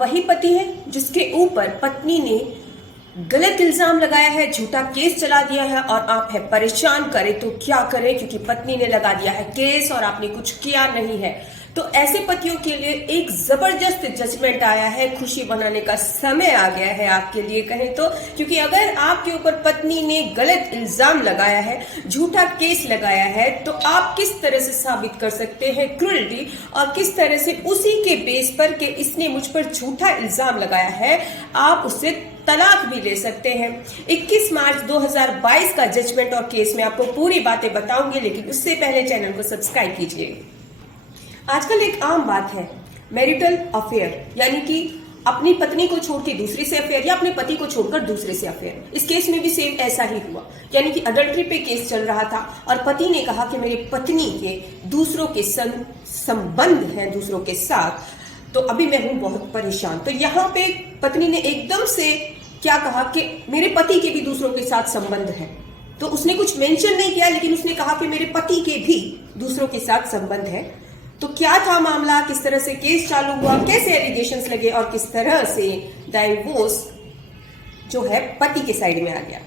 वही पति हैं जिसके ऊपर पत्नी ने गलत इल्जाम लगाया है, झूठा केस चला दिया है और आप है परेशान। करें तो क्या करें, क्योंकि पत्नी ने लगा दिया है केस और आपने कुछ किया नहीं है। तो ऐसे पतियों के लिए एक जबरदस्त जजमेंट आया है। खुशी मनाने का समय आ गया है आपके लिए कहें तो, क्योंकि अगर आपके ऊपर पत्नी ने गलत इल्जाम लगाया है, झूठा केस लगाया है, तो आप किस तरह से साबित कर सकते हैं क्रूरल्टी, और किस तरह से उसी के बेस पर कि इसने मुझ पर झूठा इल्जाम लगाया है, आप उससे तलाक भी ले सकते हैं। 21 मार्च 2022 का जजमेंट और केस में आपको पूरी बातें बताऊंगी, लेकिन उससे पहले चैनल को सब्सक्राइब कीजिए। आजकल एक आम बात है मैरिटल अफेयर, यानी कि अपनी पत्नी को छोड़ के दूसरे से अफेयर या अपने पति को छोड़कर दूसरे से अफेयर। इस केस में भी सेम ऐसा ही हुआ, यानी कि अडल्ट्री पे केस चल रहा था और पति ने कहा कि मेरी पत्नी के दूसरों के संबंध हैं दूसरों के साथ, तो अभी मैं हूं बहुत परेशान। तो यहाँ पे पत्नी ने एकदम से क्या कहा कि मेरे पति के भी दूसरों के साथ संबंध है। तो उसने कुछ मेंशन नहीं किया, लेकिन उसने कहा कि मेरे पति के भी दूसरों के साथ संबंध है। तो क्या था मामला, किस तरह से केस चालू हुआ, कैसे एलिगेशंस लगे और किस तरह से डाइवोर्स जो है पति के साइड में आ गया।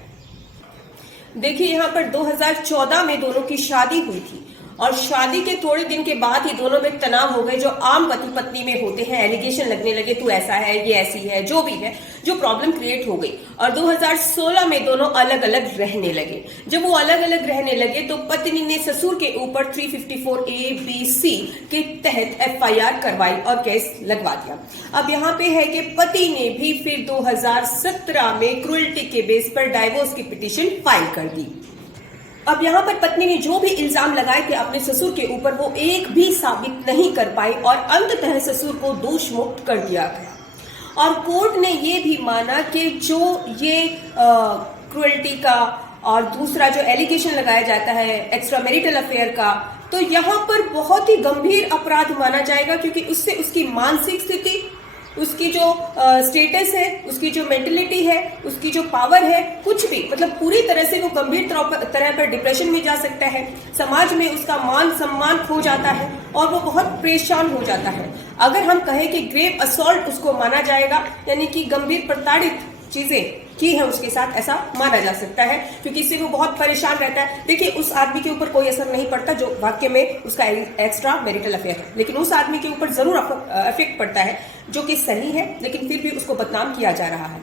देखिए यहाँ पर 2014 में दोनों की शादी हुई थी और शादी के थोड़े दिन के बाद ही दोनों में तनाव हो गए, जो आम पति पत्नी में होते हैं। एलिगेशन लगने लगे, तू ऐसा है, ये ऐसी है, जो भी है, जो प्रॉब्लम क्रिएट हो गई। और 2016 में दोनों अलग अलग रहने लगे। जब वो अलग अलग रहने लगे तो पत्नी ने ससुर के ऊपर 354A-B-C के तहत FIR करवाई और केस लगवा दिया। अब यहाँ पे है कि पति ने भी फिर 2017 में क्रूरल्टी के बेस पर डाइवोर्स की पिटीशन फाइल कर दी। अब यहाँ पर पत्नी ने जो भी इल्जाम लगाए थे अपने ससुर के ऊपर, वो एक भी साबित नहीं कर पाई और अंततः ससुर को दोष मुक्त कर दिया गया। और कोर्ट ने ये भी माना कि जो ये क्रूरल्टी का और दूसरा जो एलिगेशन लगाया जाता है एक्स्ट्रा मैरिटल अफेयर का, तो यहाँ पर बहुत ही गंभीर अपराध माना जाएगा, क्योंकि उससे उसकी मानसिक स्थिति, उसकी जो स्टेटस है, उसकी जो मेंटलिटी है, उसकी जो पावर है, कुछ भी मतलब पूरी तरह से वो गंभीर तरह पर डिप्रेशन में जा सकता है। समाज में उसका मान सम्मान खो जाता है और वो बहुत परेशान हो जाता है। अगर हम कहें कि ग्रेव असॉल्ट उसको माना जाएगा, यानी कि गंभीर प्रताड़ित चीजें की है उसके साथ, ऐसा माना जा सकता है, क्योंकि इससे वो बहुत परेशान रहता है। देखिए उस आदमी के ऊपर कोई असर नहीं पड़ता जो वाक्य में उसका एक्स्ट्रा मैरिटल अफेयर है, लेकिन उस आदमी के ऊपर जरूर इफेक्ट पड़ता है, जो कि सही है, लेकिन फिर भी उसको बदनाम किया जा रहा है।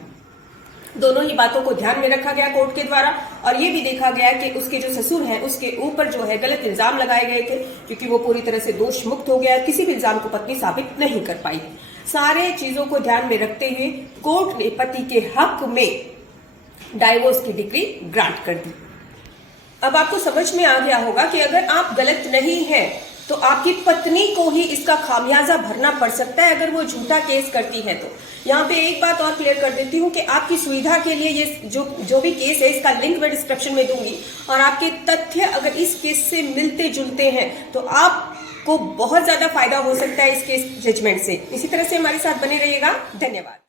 दोनों ही बातों को ध्यान में रखा गया कोर्ट के द्वारा, और ये भी देखा गया कि उसके जो ससुर हैं उसके ऊपर जो है गलत इल्जाम लगाए गए थे, क्योंकि वो पूरी तरह से दोष मुक्त हो गया। किसी भी इल्जाम को पत्नी साबित नहीं कर पाई। सारे चीजों को ध्यान में रखते हुए कोर्ट ने पति के हक में डाइवोर्स की डिक्री ग्रांट कर दी। अब आपको समझ में आ गया होगा कि अगर आप गलत नहीं हैं तो आपकी पत्नी को ही इसका खामियाजा भरना पड़ सकता है अगर वो झूठा केस करती है। तो यहाँ पे एक बात और क्लियर कर देती हूँ कि आपकी सुविधा के लिए ये जो भी केस है इसका लिंक मैं डिस्क्रिप्शन में दूंगी, और आपके तथ्य अगर इस केस से मिलते जुलते हैं तो आपको बहुत ज्यादा फायदा हो सकता है इस केस जजमेंट से। इसी तरह से हमारे साथ बने रहिएगा। धन्यवाद।